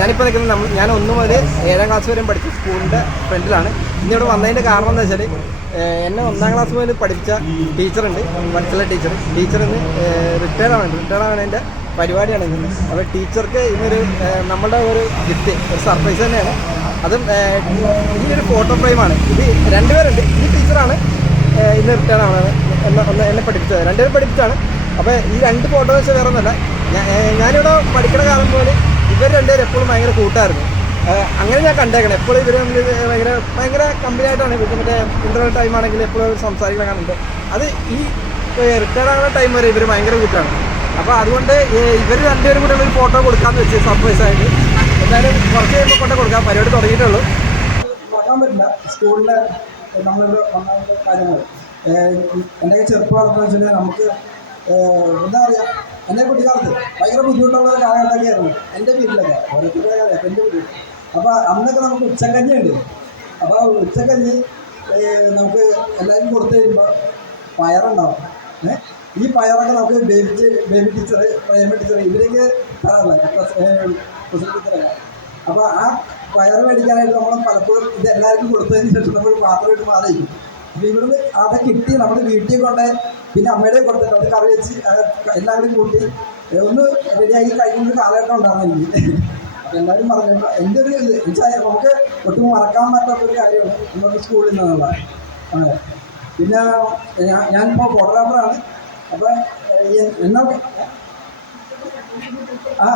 ഞാനിപ്പോൾ നിൽക്കുന്നത് നമ്മൾ ഞാൻ ഒന്ന് മുതൽ ഏഴാം ക്ലാസ് വരെയും പഠിച്ച സ്കൂളിന്റെ ഫ്രണ്ടിലാണ് ഇന്നിവിടെ വന്നതിന്റെ കാരണം എന്താ വെച്ചാൽ എന്നെ ഒന്നാം ക്ലാസ് മുതൽ പഠിപ്പിച്ച ടീച്ചറുണ്ട്. വത്സല ടീച്ചർ. ടീച്ചർ ഇന്ന് റിട്ടയർ ആണ്. റിട്ടയർ ആവണതിന്റെ പരിപാടിയാണ് ഇന്ന്. അപ്പോൾ ടീച്ചർക്ക് ഇന്നൊരു നമ്മളുടെ ഒരു ഗിഫ്റ്റ് ഒരു സർപ്രൈസ് തന്നെയാണ്. അതും ഒരു ഫോട്ടോ ഫ്രെയിമാണ് ഇത് രണ്ടുപേരുണ്ട്. ഈ ടീച്ചറാണ് ഇന്ന് റിട്ടയർ ആണ് എന്നെ എന്നെ പഠിപ്പിച്ചത്. രണ്ടുപേരും പഠിപ്പിച്ചാണ് അപ്പോൾ ഈ രണ്ട് ഫോട്ടോസ് വേറെ ഒന്നല്ല ഞാനിവിടെ പഠിക്കുന്ന കാലം പോലെ ഇവർ രണ്ടുപേരും എപ്പോഴും ഭയങ്കര കൂട്ടായിരുന്നു. അങ്ങനെ ഞാൻ കണ്ടേക്കണം. എപ്പോഴും ഇവർ തമ്മിൽ ഭയങ്കര ഭയങ്കര കമ്പനി ആയിട്ടാണ് ഇവർക്ക് മറ്റേ ഇന്റർവൽ ടൈം ആണെങ്കിൽ എപ്പോഴും സംസാരിക്കണം കാണുന്നുണ്ട് അത് ഈ റിട്ടയർഡ് ആകുന്ന ടൈം വരെ ഇവർ ഭയങ്കര കൂട്ടാണ്. അപ്പോൾ അതുകൊണ്ട് ഇവർ രണ്ടുപേരും കൂടെ ഒരു ഫോട്ടോ കൊടുക്കാമെന്ന് വെച്ച് സർപ്രൈസ് ആയിട്ട് എന്തായാലും കുറച്ച് കഴിയുമ്പോൾ ഫോട്ടോ കൊടുക്കാം. പരിപാടി തുടങ്ങിയിട്ടുള്ളൂ. പറയാൻ പറ്റില്ല. സ്കൂളിലെ നമ്മളുടെ ഒന്നാമത്തെ കാര്യങ്ങൾ. എന്റെ ചെറുപ്പകാലത്ത് വെച്ചാൽ നമുക്ക് എന്താ പറയുക എന്റെ കുട്ടിക്കാലത്ത് ഭയങ്കര ബുദ്ധിമുട്ടുള്ള ഒരു കാലഘട്ടമൊക്കെയായിരുന്നു എന്റെ വീട്ടിലൊക്കെ. ഓരോരുത്തരുടെ കാര്യം എന്റെ വീട്ടിൽ. അപ്പോൾ അന്നൊക്കെ നമുക്ക് ഉച്ചക്കഞ്ഞി ഉണ്ട്. അപ്പോൾ ഉച്ചക്കഞ്ഞി നമുക്ക് എല്ലാവരും കൊടുത്തു കഴിയുമ്പോൾ പയറുണ്ടാവും? ഈ പയറൊക്കെ നമുക്ക് Baby Baby teacher primary teacher ഇവരൊക്കെ തരാറില്ല. അപ്പോൾ ആ പയർ മേടിക്കാനായിട്ട് നമ്മൾ പലപ്പോഴും ഇത് എല്ലാവർക്കും കൊടുത്തതിന് ശേഷം നമ്മൾ പാത്രമായിട്ട് മാറിയിരിക്കും. അപ്പോൾ ഇവിടുന്ന് അതൊക്കെ കിട്ടി. നമ്മുടെ വീട്ടിൽ കൊണ്ട് പിന്നെ അമ്മയുടെ കൊടുത്തിട്ട് അത് കറി വെച്ച് എല്ലാവരും കൂട്ടി ഒന്ന് റെഡിയാക്കി കഴിക്കുന്ന കാലഘട്ടം ഉണ്ടായിരുന്നു എനിക്ക്. അപ്പം എല്ലാവരും പറഞ്ഞു എന്റെ ഒരു ഇത് വെച്ചാൽ നമുക്ക് ഒട്ടും മറക്കാൻ പറ്റാത്ത ഒരു കാര്യമാണ്. നമ്മുടെ സ്കൂളിൽ നിന്നുള്ള. പിന്നെ ഞാൻ ഞാനിപ്പോൾ ഫോട്ടോഗ്രാഫറാണ് അപ്പം എന്നാ ആ.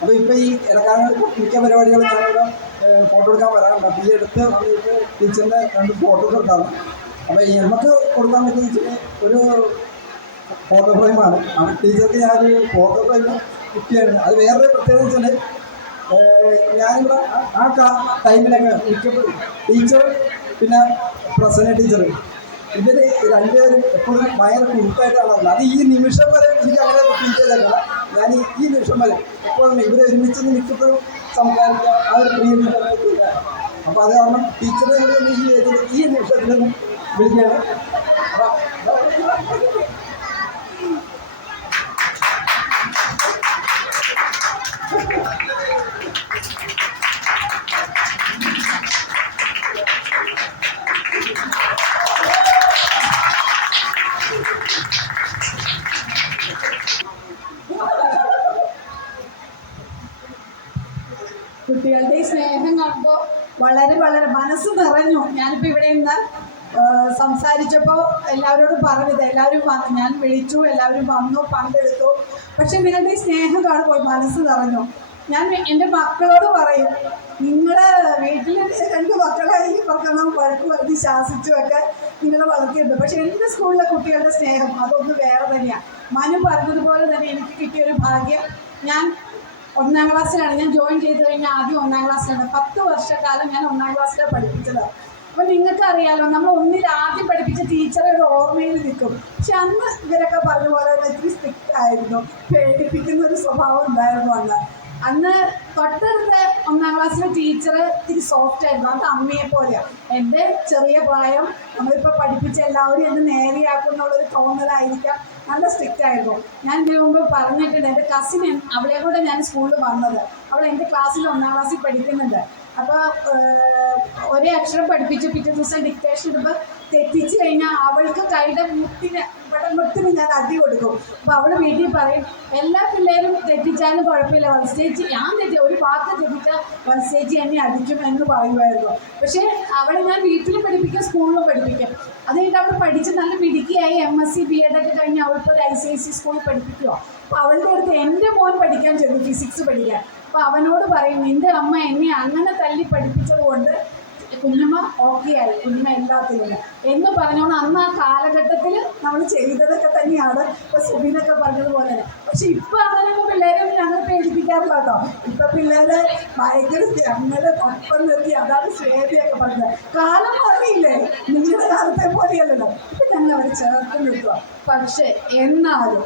അപ്പോൾ ഇപ്പോൾ ഈ ഇടക്കാലങ്ങളിൽ മിക്ക പരിപാടികളും ഞാനിവിടെ ഫോട്ടോ എടുക്കാൻ വരാറുണ്ട്. അപ്പോൾ ഈ അടുത്ത് വന്നിട്ട് ടീച്ചറിന്റെ രണ്ട് ഫോട്ടോസ് എടുത്താണ് അപ്പോൾ നമുക്ക് കൊടുക്കാൻ പറ്റുന്ന വെച്ചാൽ ഒരു ഫോട്ടോ ഫ്രെയിമാണ് ആ ടീച്ചർക്ക് ഞാനൊരു ഫോട്ടോ ഫ്രെയിം കിട്ടിയാണ് അത് വേറൊരു പ്രത്യേകത വെച്ചാൽ ഞാനിവിടെ ആ- ടൈമിലൊക്കെ മിക്കപ്പോഴും ടീച്ചർ പിന്നെ പ്രസന്ന ടീച്ചർ. ഇവർ രണ്ടുപേരും എപ്പോഴും ഭയങ്കര കുറുക്കായിട്ടാണ് അത് ഈ നിമിഷം വരെ എനിക്ക് അങ്ങനെ ഫീൽ ഞാൻ ഈ നിമിഷം വരെ എപ്പോഴും ഇവർ ഒരുമിച്ച് മിക്കപ്പോഴും സംസാരിക്കുക ആ ഒരു പ്രിയ അപ്പോൾ അത് കാരണം ടീച്ചറെ ഈ ഈ നിമിഷത്തിൽ കുട്ടികളുടെ സ്നേഹം കാണുമ്പോൾ വളരെ വളരെ മനസ്സ് നിറഞ്ഞു. ഞാനിപ്പോൾ ഇവിടെ നിന്ന് സംസാരിച്ചപ്പോൾ എല്ലാവരോടും പറഞ്ഞത് എല്ലാവരും ഞാൻ വിളിച്ചു എല്ലാവരും വന്നു പങ്കെടുത്തു. പക്ഷെ ഈ സ്നേഹം കാണുമ്പോൾ മനസ്സ് നിറഞ്ഞു. ഞാൻ എന്റെ മക്കളോട് പറയും നിങ്ങളുടെ വീട്ടിൽ രണ്ട് മക്കളായി പറഞ്ഞ വഴക്ക് പറഞ്ഞ് ശാസിച്ചുമൊക്കെ നിങ്ങളെ വളർത്തിയിട്ടുണ്ട്. പക്ഷെ എന്റെ സ്കൂളിലെ കുട്ടികളുടെ സ്നേഹം അതൊന്ന് വേറെ തന്നെയാണ് മനു പറഞ്ഞതുപോലെ തന്നെ എനിക്ക് കിട്ടിയൊരു ഭാഗ്യം. ഞാൻ ഒന്നാം ക്ലാസ്സിലാണ്. ഞാൻ ജോയിൻ ചെയ്ത് കഴിഞ്ഞാൽ ആദ്യം ഒന്നാം ക്ലാസ്സിലാണ്. പത്ത് വർഷക്കാലം ഞാൻ ഒന്നാം ക്ലാസ്സിലാണ് പഠിപ്പിച്ചത്. അപ്പം നിങ്ങൾക്ക് അറിയാലോ നമ്മൾ ഒന്നിൽ ആദ്യം പഠിപ്പിച്ച ടീച്ചറെ ഒരു ഓർമ്മയിൽ നിൽക്കും. പക്ഷെ അന്ന് ഇവരൊക്കെ പറഞ്ഞ പോലെ ഇത്തിരി സ്ട്രിക്റ്റ് ആയിരുന്നു. പേടിപ്പിക്കുന്ന ഒരു സ്വഭാവം ഉണ്ടായിരുന്നു അന്ന്. അന്ന് തൊട്ടടുത്ത ഒന്നാം ക്ലാസ്സിലെ ടീച്ചർ ഇത്തിരി സോഫ്റ്റ് ആയിരുന്നു. അത് അമ്മയെ പോലെയാണ് എന്റെ ചെറിയ പ്രായം നമ്മളിപ്പോൾ പഠിപ്പിച്ച എല്ലാവരും എന്നെ നേരെയാക്കും എന്നുള്ളൊരു തോന്നലായിരിക്കാം. നല്ല സ്ട്രിക്റ്റ് ആയിരുന്നു. ഞാൻ ഇതിനു മുമ്പ് പറഞ്ഞിട്ടുണ്ട്. എന്റെ കസിൻ അവളെ കൂടെ ഞാൻ സ്കൂളിൽ വന്നത്. അവൾ എന്റെ ക്ലാസ്സിൽ ഒന്നാം ക്ലാസ്സിൽ പഠിക്കുന്നുണ്ട്. അപ്പോൾ ഒരേ അക്ഷരം പഠിപ്പിച്ച് പിറ്റേ ദിവസം ഡിക്റ്റേഷൻ ഇടുമ്പോൾ തെറ്റിച്ച് കഴിഞ്ഞാൽ അവൾക്ക് കൈയുടെ മുത്തിന് ഇവിടെ മുത്തിന് ഞാൻ അടി കൊടുക്കും. അപ്പോൾ അവൾ വീട്ടിൽ പറയും എല്ലാ പിള്ളേരും തെറ്റിച്ചാലും കുഴപ്പമില്ല വത്സേജി ഞാൻ തെറ്റി ഒരു വാക്ക് തെറ്റിച്ചാൽ വത്സേജി എന്നെ അടിക്കും എന്ന് പറയുമായിരുന്നു. പക്ഷേ അവളെ ഞാൻ വീട്ടിൽ പഠിപ്പിക്കും സ്കൂളിലും പഠിപ്പിക്കും. അത് കഴിഞ്ഞിട്ട് അവൾ പഠിച്ച് നല്ല മിടുക്കിയായി M S C B Ed ഒക്കെ കഴിഞ്ഞ് അവളിപ്പോൾ ഒരു ഐ സി ഐ സി സ്കൂളിൽ പഠിപ്പിക്കുക അപ്പോൾ അവളുടെ അടുത്ത് എന്റെ മോൻ പഠിക്കാൻ ചെന്നു ഫിസിക്സ് പഠിക്കാൻ. അപ്പോൾ അവനോട് പറയും നിന്റെ അമ്മ എന്നെ അങ്ങനെ തല്ലി പഠിപ്പിച്ചത് കൊണ്ട് കുഞ്ഞമ്മ ഓക്കെ ആയി കുഞ്ഞമ്മ എന്താത്തില്ല എന്ന് പറഞ്ഞോണ്ട് അന്ന് ആ കാലഘട്ടത്തിൽ നമ്മൾ ചെയ്തതൊക്കെ തന്നെയാണ്. ഇപ്പൊ സുബിനൊക്കെ പറഞ്ഞതുപോലെ തന്നെ. പക്ഷെ ഇപ്പൊ അങ്ങനെ പിള്ളേരൊന്നും ഞങ്ങൾ പേടിപ്പിക്കാറില്ല കേട്ടോ. ഇപ്പൊ പിള്ളേരെ ഭയങ്കര ഞങ്ങൾ ഒപ്പം നിർത്തി അതാണ് ശ്വേതയൊക്കെ പറഞ്ഞത്. കാലം മാറിയില്ലേ? നിങ്ങളുടെ കാലത്തെ പോലെയല്ലല്ലോ. ഇപ്പൊ ഞങ്ങൾ അവരെ ചേർത്ത് നിർത്തുക പക്ഷെ എന്നാലും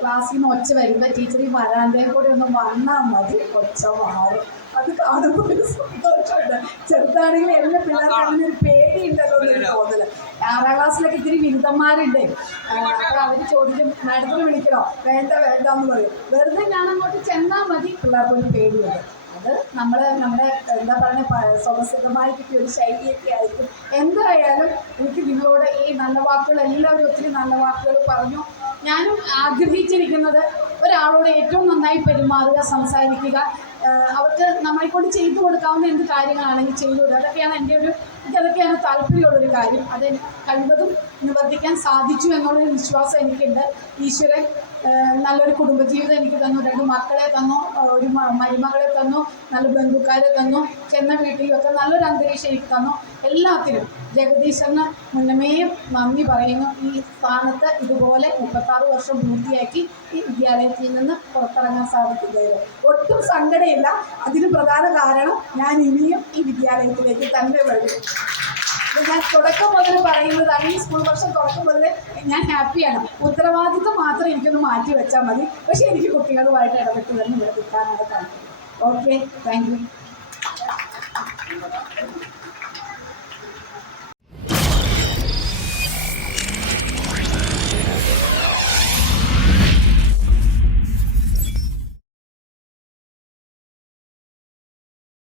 ക്ലാസ്സിൽ നിന്ന് ഒച്ച വരുമ്പോൾ ടീച്ചർ ഈ വരാന്തയിൽ കൂടെ ഒന്ന് വന്നാൽ മതി. ഒച്ച മാറും. അത് കാണുമ്പോൾ ഒരു സന്തോഷമുണ്ട്. ചെറുതാണെങ്കിൽ എല്ലാ പിള്ളേർക്ക് അങ്ങനെ ഒരു പേടിയുണ്ടല്ലോ എന്നൊരു തോന്നൽ. ആറാം ക്ലാസ്സിലൊക്കെ ഇത്തിരി വിരുദ്ധന്മാരുണ്ട്. അപ്പോൾ അവർ ചോദിക്കും മാഡത്തിന് വിളിക്കണോ? വേണ്ട വേണ്ട എന്ന് പറയും. വെറുതെ ഞാൻ അങ്ങോട്ട് ചെന്നാൽ മതി. പിള്ളേർക്ക് ഒരു പേടിയുണ്ട്. അത് നമ്മൾ നമ്മുടെ എന്താ പറയുക സ്വതസിദ്ധമായി കിട്ടിയ ഒരു ശൈലിയൊക്കെ ആയിരിക്കും. എന്തായാലും എനിക്ക് നിങ്ങളോട് ഈ നല്ല വാക്കുകൾ എല്ലാവരും ഒത്തിരി നല്ല വാക്കുകൾ പറഞ്ഞു. ഞാനും ആഗ്രഹിച്ചിരിക്കുന്നത് ഒരാളോട് ഏറ്റവും നന്നായി പെരുമാറുക സംസാരിക്കുക. അവർക്ക് നമ്മളെ കൊണ്ട് ചെയ്തു കൊടുക്കാവുന്ന എന്ത് കാര്യങ്ങളാണെങ്കിൽ ചെയ്തു കൊടുക്കുക അതൊക്കെയാണ് എന്റെ ഒരു എനിക്കതൊക്കെയാണ് താല്പര്യമുള്ളൊരു കാര്യം. അത് കഴിവതും നിവർത്തിക്കാൻ സാധിച്ചു എന്നുള്ളൊരു വിശ്വാസം എനിക്കുണ്ട്. ഈശ്വരൻ നല്ലൊരു കുടുംബജീവിതം എനിക്ക് തന്നു. രണ്ട് മക്കളെ തന്നു ഒരു മരുമകളെ തന്നു നല്ല ബന്ധുക്കാരെ തന്നു ചെന്ന വീട്ടിലൊക്കെ നല്ലൊരു അന്തരീക്ഷം എനിക്ക് തന്നു. എല്ലാത്തിനും ജഗദീശന് മുന്നമേയും നന്ദി പറയുന്നു. ഈ സ്ഥാനത്ത് ഇതുപോലെ മുപ്പത്താറ് വർഷം പൂർത്തിയാക്കി ഈ വിദ്യാലയത്തിൽ നിന്ന് പുറത്തിറങ്ങാൻ സാധിക്കുന്നത് ഒട്ടും സങ്കടമില്ല അതിന് പ്രധാന കാരണം ഞാൻ ഇനിയും ഈ വിദ്യാലയത്തിലേക്ക് തന്നെ വരും. ഞാൻ തുടക്കം മുതൽ പറയുന്നതാണ് ഈ സ്കൂൾ വർഷം തുടക്കം മുതൽ ഞാൻ ഹാപ്പിയാണ് ഉത്തരവാദിത്വം മാത്രം എനിക്കൊന്ന് മാറ്റി വെച്ചാൽ മതി. പക്ഷെ എനിക്ക് കുട്ടികളുമായിട്ട് ഇടപെട്ട് തന്നെ ഇവിടെ നിൽക്കാനാണ് താല്പര്യം. Okay thank you